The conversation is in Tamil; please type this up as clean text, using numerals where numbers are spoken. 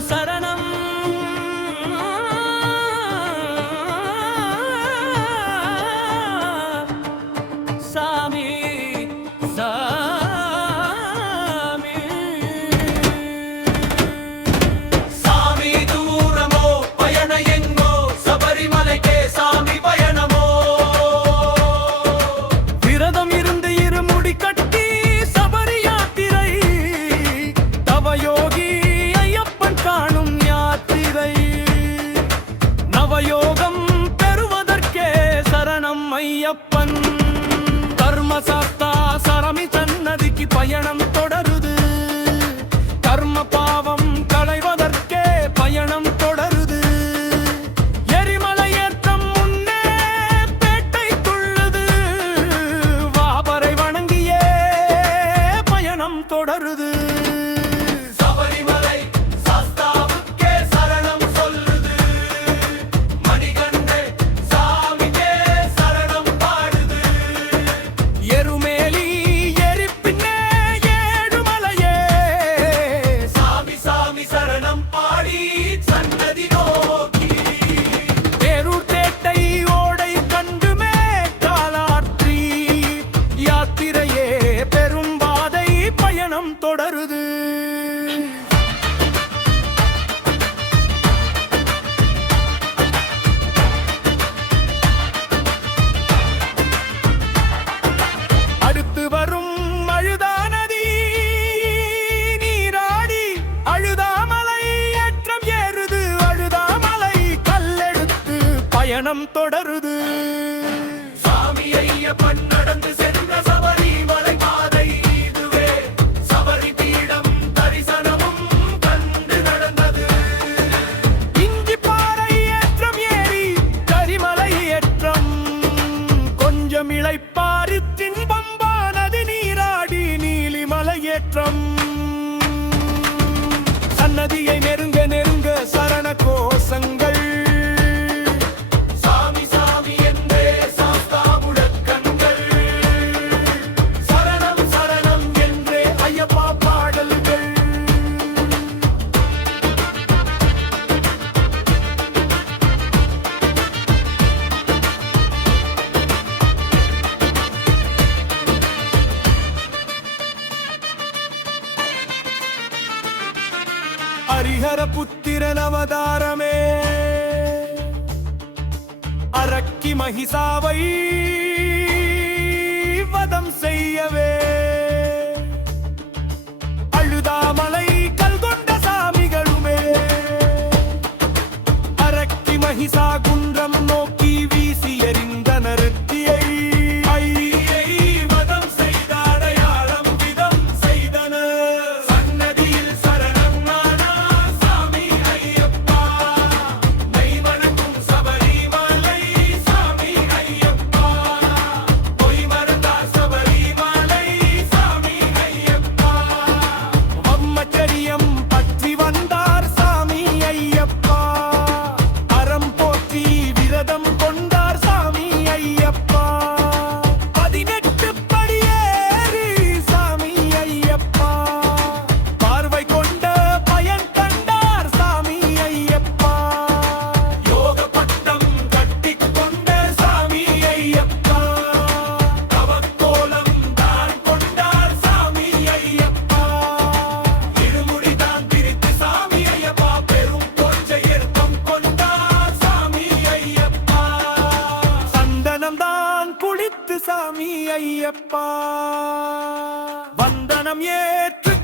சரணம் சாமி சாமி சாமி தூரமோ பயண எங்கோ சபரிமலைக்கே சாமி பயணமோ விரதம் இருந்து இருமுடி கட்டி சபரி யாத்திரை தவயோகி ஐயப்பன் காணும் யாத்திரை நவயோகம் பெறுவதற்கே சரணம் ஐயப்பன் கர்மசாஸ்தா சரமி சன்னதிக்கு பயணம் தொடருது கர்ம பாவம் களைவதற்கே பயணம் தொடருது எரிமலை ஏற்றம் முன்னே பேட்டை துள்ளுது வாபரை வணங்கியே பயணம் தொடருது சபரிமலை சாஸ்தாவுக்கே சரணம் சொல்லுது மணிகண்டே சாமிக்கே சரணம் பாடுது எருமேலி எரிப்பின்னே ஏழுமலையே சாமி சாமி சரணம் பாடி சன்னதி நோக்கி பேரூர் தேட்டை ஓடை கண்டுமே காலாற்றி யாத்திரையே பெரும்பாதை பயணம் தொடருது அடுத்து வரும் அழுதா நதி நீராடி அழுதாமலை ஏற்றம் ஏறுது அழுதாமலை கல்லெடுத்து பயணம் தொடருது சாமி ஐயப்பன் நடந்து சென்ற சபரிமலை பாதை இதுவே சபரி பீடம் தரிசனமும் கண்டு நடந்தது இஞ்சி பாறை ஏற்றம் ஏறி கரிமலை ஏற்றம் கொஞ்சம் இளைப்பாரி தின்பம்பா நதி நீராடி நீலிமலை ஏற்றம் சன்னதியை நெருங்க நெருங்க சரண கோஷங்கள் சாமி சாமி என்றே சாஸ்தா முழக்கங்கள் சரணம் சரணம் என்றே ஐயப்பா பாடல்கள் ஹரிஹர புத்திரன் அவதாரமே அரக்கி மகிஷாவை வதம் செய்யவே அழுதாமலை கல்கொண்ட சாமிகளுமே அரக்கி மகிஷா குன்றம் நோக்கி வீசி எறிந்த நருத்தியை வதம் செய்த அடையாளம் விதம் செய்தனர் சன்னதியில் சரணம் நானா சாமி ஐயப்பா மெய் மணக்கும் சபரிமலை சாமி ஐயப்பா பொய் மறந்தார் சபரிமலை சாமி ஐயப்பா பிரம்மச்சரியம் பற்றி வந்தார் சாமி ஐயப்பா அறம் போற்றி விரதம் கொண்டார் சாமி ஐயப்பா 18 படியேறி சாமி ஐயப்பா பார்வை கொண்ட பயன் கண்டார் சாமி ஐயப்பா யோக பட்டம் கட்டிக்கொண்ட சாமி ஐயப்பா தவக்கோலம் தான் கொண்டார் சாமி ஐயப்பா இருமுடி தான் பிரித்து சாமி ஐயப்பா பெரும் பொற்றை ஏற்றம் கொண்டார் சாமி ஐயப்பா சந்தனம் தான் குளித்து சாமி ஐயப்பா வந்தனம் ஏற்று